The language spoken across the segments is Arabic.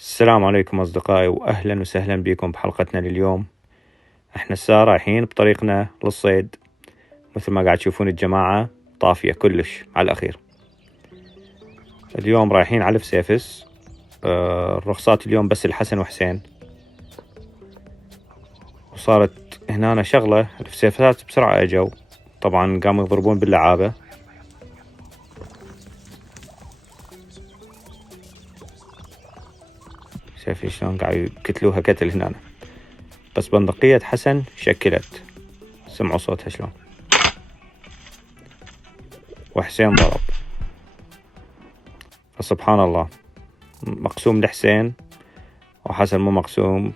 السلام عليكم أصدقائي، وأهلا وسهلا بكم بحلقتنا لليوم. احنا الساعة رايحين بطريقنا للصيد، مثل ما قاعد تشوفون الجماعة طافية كلش على الأخير. اليوم رايحين على الفسيفس. الرخصات اليوم بس الحسن وحسين، وصارت هنا شغلة الفسيفسات بسرعة اجوا، طبعا قاموا يضربون باللعابة. شايفين شلون قاعد يقتلوها قتل هنا، بس بندقية حسن شكلت، سمعوا صوتها شلون، وحسين ضرب. فسبحان الله، مقسوم لحسين وحسن مو مقسوم،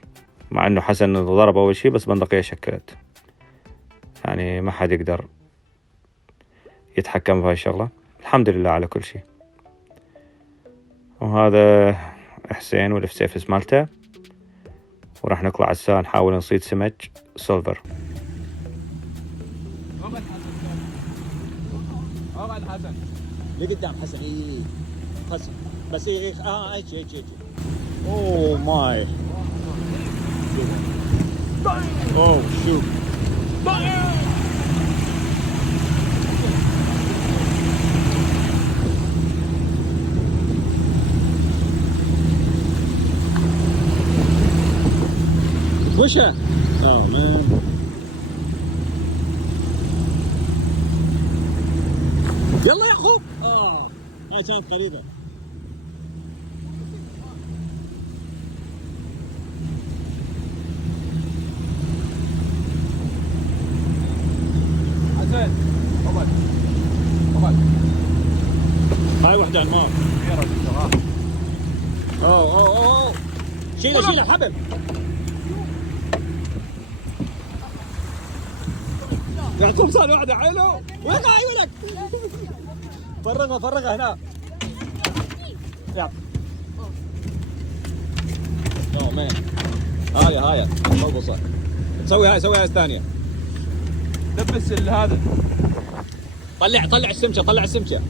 مع انه حسن ضرب اول شي بس بندقية شكلت. يعني ما حد يقدر يتحكم بهاي الشغلة. الحمد لله على كل شي. وهذا حسين والفسيفس مالته، وراح نطلع هسه نحاول نصيد سمك سولفر. اقعد حسن لقدام. حسن حسن بس هيك اوه ماي اوه شوف وشها. مان يلا يا اخوك. هاي كانت قريبه. حسن اقعد اقعد. هاي وحده الماء. يا رجل اوه شيله حبل. يعقوب صار واحده حلو. وقع عيونك. فرغها هنا. يلا اوه مان. هاي مضبوطه. سوي هاي الثانيه. لبس هذا. طلع السمكه.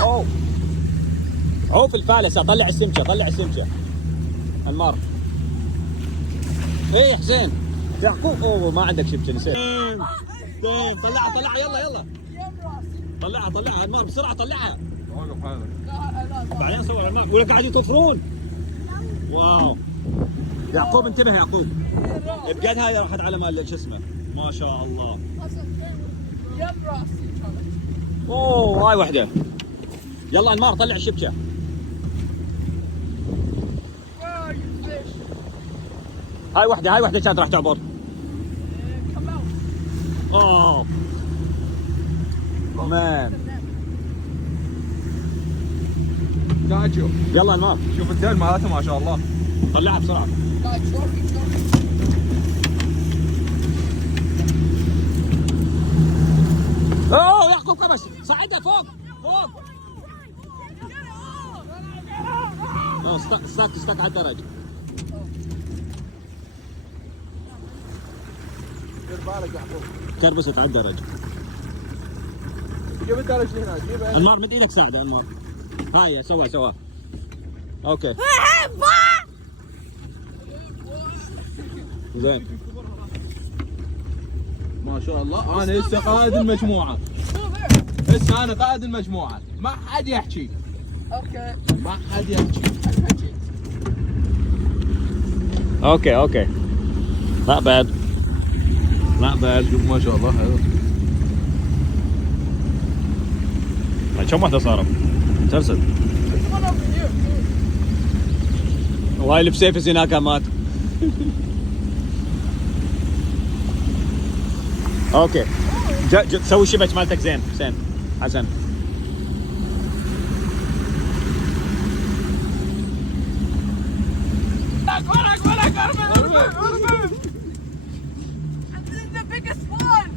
يلا عوف الفالسه. طلع السمكه. انمار. ايه حسين. يعقوب اوه ما عندك شبكه نسيت. طلعها يلا. طلعها انمار بسرعه طلعها. وقف هذا. بعدين سوي انمار ولا قاعد يطفرون. واو يعقوب انتبه يعقوب. بقد هاي راحت على مال شو اسمه. ما شاء الله. اوه هاي وحده. يلا انمار طلع الشبكه. هاي وحده كانت راح تعبر. اوه مان. لا شوف يلا انمار شوف الدل مالته ما شاء الله. طلعها بسرعه. اوه يعقوب قمش. ساعدها فوق. استك على الدرج. دير بالك يعقوب. كربست على الدرج. جيب الدرج اللي هناك جيبه. انمار مد ايدك ساعده انمار. هاي سوا. اوكي زين. ما شاء الله انا هسه قائد المجموعه. ما حد يحكي. اوكي. ما حد يحكي. اوكي لا باد. شوف ما شاء الله حلو. كم واحده صارت؟ ترسل. وهاي اللي بسيفس هناك مات. اوكي سوي الشبك مالتك زين حسن. ورق ارمي. This is the biggest one.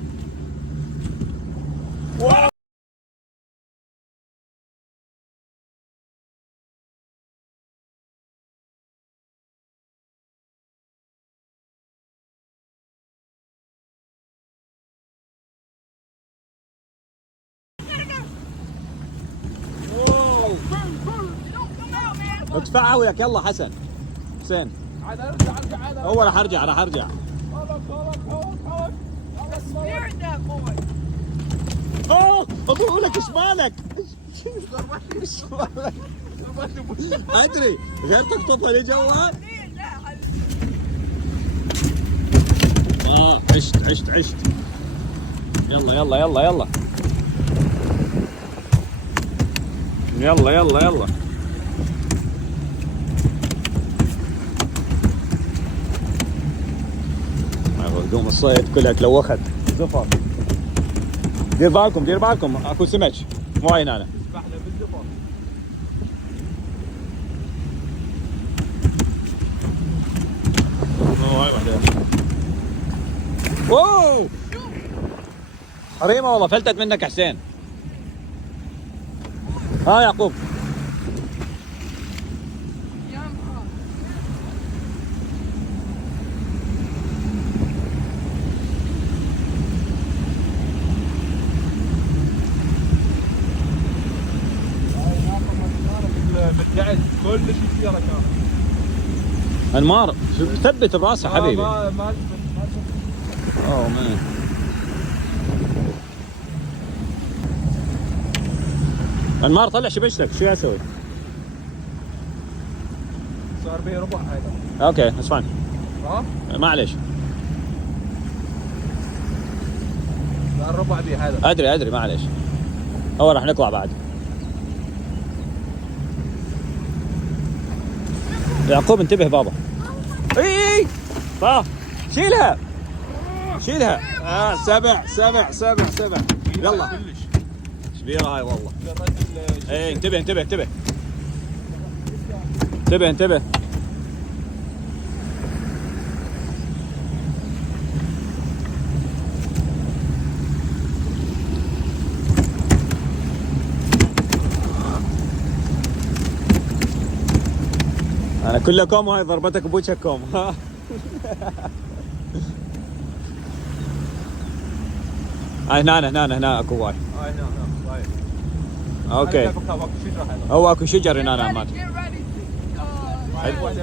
ادفعها وياك. يلا حسن حسين. عاد ارجع عاد. هو راح ارجع راح ارجع. The spirit that boy. اوه اقول لك ايش مالك؟ ايش مالك؟ ادري غير تخطفها لي جوا. عشت. يلا يلا يلا يلا يلا يلا يلا. قوم الصيد كلها تلوخت زفر. دير بالكم اكو سمك مو عين انا. اوه حريمه والله فلتت منك حسين. ها يعقوب متعد كل شيء فيها كان. انمار ثبت براسه حبيبي. ما اوه مان. انمار طلع شبشتك شو اسوي؟ صار به ربع هذا. اوكي اتس فاين. ها؟ معليش صار ربع به هذا. ادري معليش. هو راح نطلع بعد. يعقوب انتبه بابا. اي طاف. شيلها سبع يلا. كبيرة هاي والله. اي انتبه انا كله كوم وهاي ضربتك بوجهك كوم. هاي هنا اكو واي. هاي هنا طيب. اوكي هو اكو شجر هنا مات. Get ready.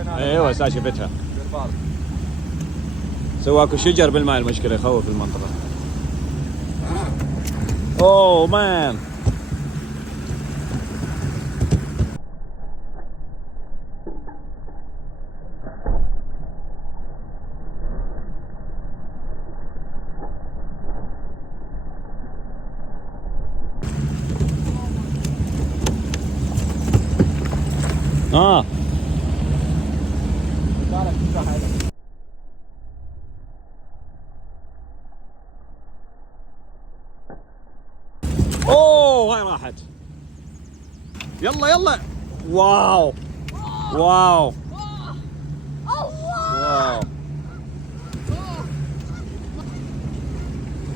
ايوه هسه شفتها. سوى اكو شجر بالماء المشكله يخوف المنطقه. اوه مان. اوه هاي راحت. يلا واو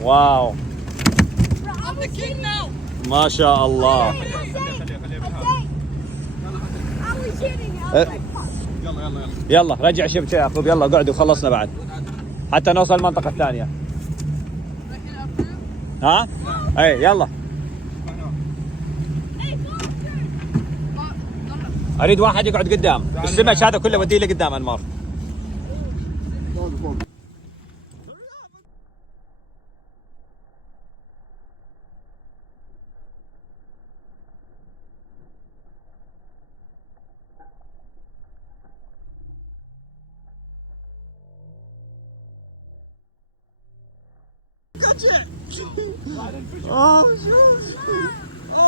واو I'm the king now. ما شاء الله. يلا رجع شبكة يا يعقوب. يلا قعدوا خلصنا بعد حتى نوصل المنطقة الثانية. ها؟ اي يلا. اريد واحد يقعد قدام. السمك هذا كله وديه لقدام انمار.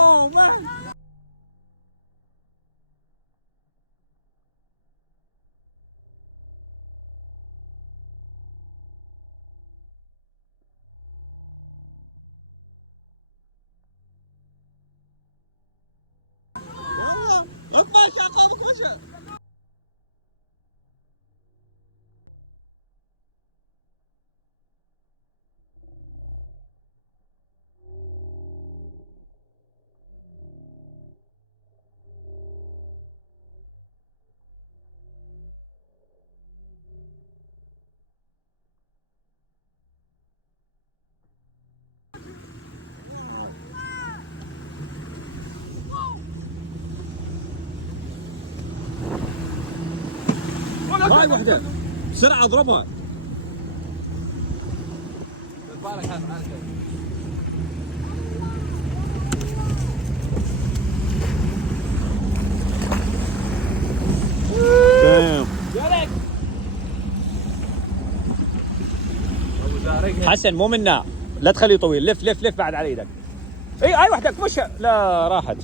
Oh man. ماشي عقابك ماشي. هاي وحده بسرعه اضربها. بالك هذا حسن مو منا، لا تخليه طويل، لف لف لف بعد على ايدك. اي هاي وحدك مش لا راحت.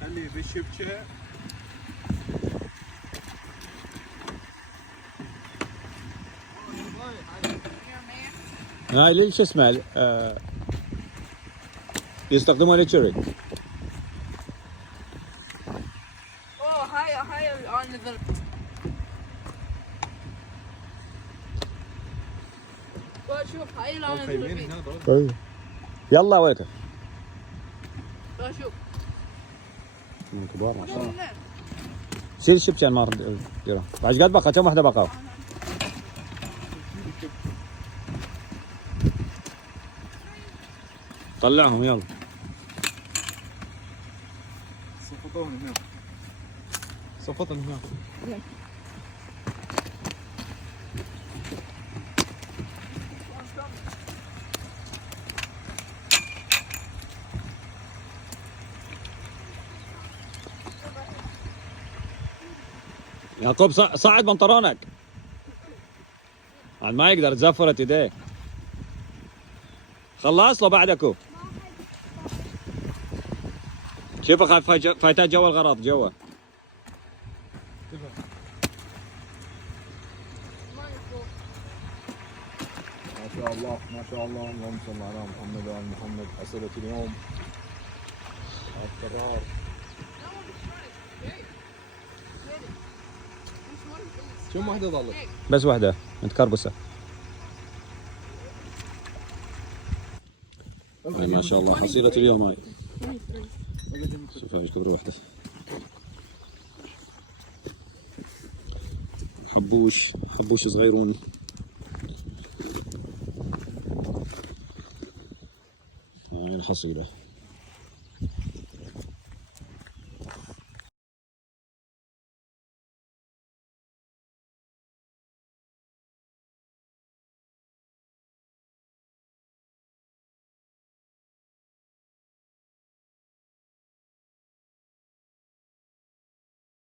خليه بالشبكه. هاي ليش اسمه يستخدموها للشري. Oh, higher on the. شوف هاي الان يلا ويلك شوف كبار ما شاء الله. شيل الشبكه ما ديره. بعد قد بقى كم وحده بقى؟ طلعهم يلا. صفطوهم هنا. صفطهم هنا. يعقوب صعد بنطلونك. عاد ما يقدر تزفرت ايديه. خلاص لو بعدكو. شوف فايتات جوا الغرض جوا. ما شاء الله ما شاء الله. اللهم صل على محمد وعلى محمد. أسئلة اليوم القرار. كم واحدة ظلت؟ بس واحدة متكربسة. ما شاء الله حصيلة اليوم هاي. شوف ايش كبر واحدة. حبوش صغيرون. هاي الحصيلة.